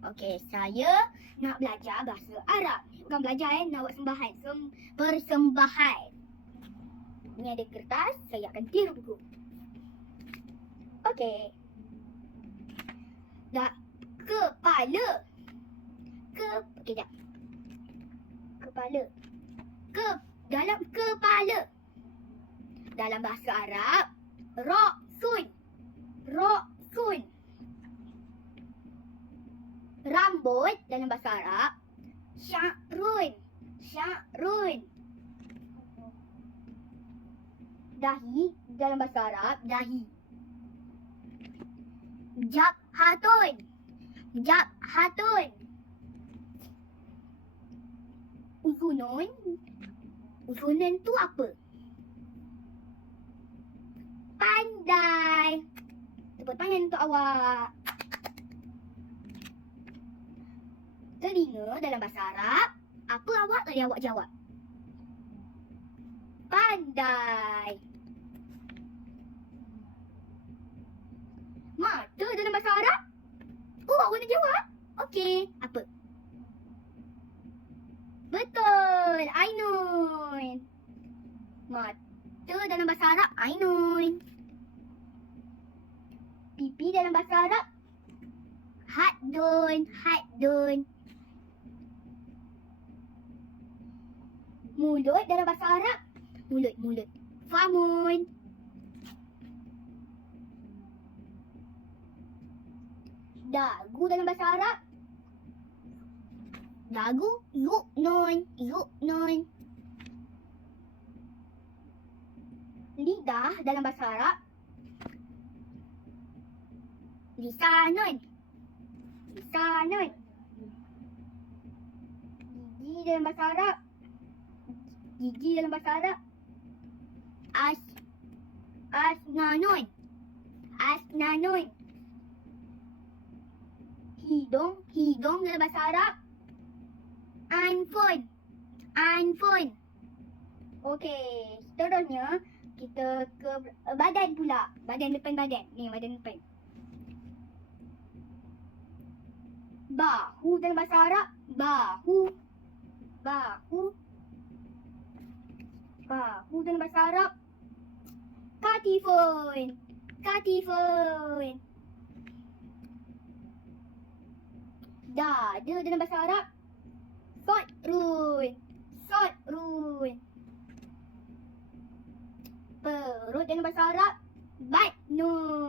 Okey, saya nak belajar bahasa Arab. Bukan belajar eh, nak buat sembahan. Sem persembahan. Ni ada kertas, saya akan tiru buku. Okey. Dah kepala. Ke okey jap. Kepala. Ke dalam kepala. Dalam bahasa Arab, ra'sun. Ra'sun. Rambut dalam bahasa Arab, sya'run. Sya'run. Dahi dalam bahasa Arab, dahi. Jabhatun. Jabhatun. Uzunun. Uzunun tu apa? Pandai. Tepuk tangan untuk awak. Telinga dalam bahasa Arab. Apa awak tadi awak jawab? Pandai. Mata dalam bahasa Arab? Oh, awak nak jawab? Okey. Apa? Betul. Ainun. Mata dalam bahasa Arab. Ainun. Pipi dalam bahasa Arab. Haddun. Haddun. Mulut dalam bahasa Arab. Mulut, mulut. Famun. Dagu dalam bahasa Arab. Dagu, yu'nun, yu'nun. Lidah dalam bahasa Arab. Lisanun. Lisanun. Gigi dalam bahasa Arab. Gigi dalam bahasa Arab. As. Asnanun. Asnanun. Hidung. Hidung dalam bahasa Arab. Anfun. Anfun. Okey, seterusnya kita ke badan pula. Badan depan badan. Ni badan depan. Bahu dalam bahasa Arab. Bahu. Bahu. Bahu dalam bahasa Arab. Katifun. Katifun. Dada dalam bahasa Arab. Sodrun. Sodrun. Perut dalam bahasa Arab. Batnun.